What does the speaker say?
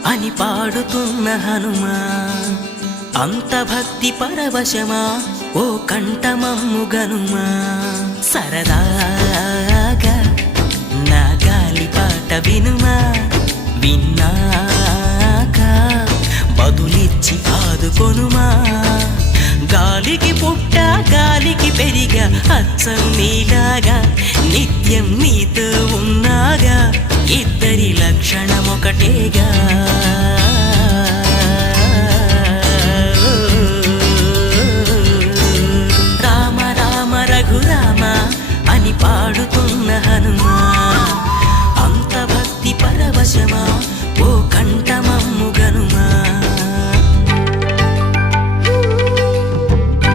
అని పాడుతున్న హనుమా, అంత భక్తి పరవశమా ఓ కంఠమమ్ము గనుమా. సరదాగా నా గాలి పాట వినుమా, విన్నాక బదులిచ్చి ఆదుకొనుమా. గాలికి పుట్ట గాలికి పెరిగా అచ్చం నీలాగా, నిత్యం నీతో ఉన్నాగా, ఇద్దరి లక్షణమొకటేగా.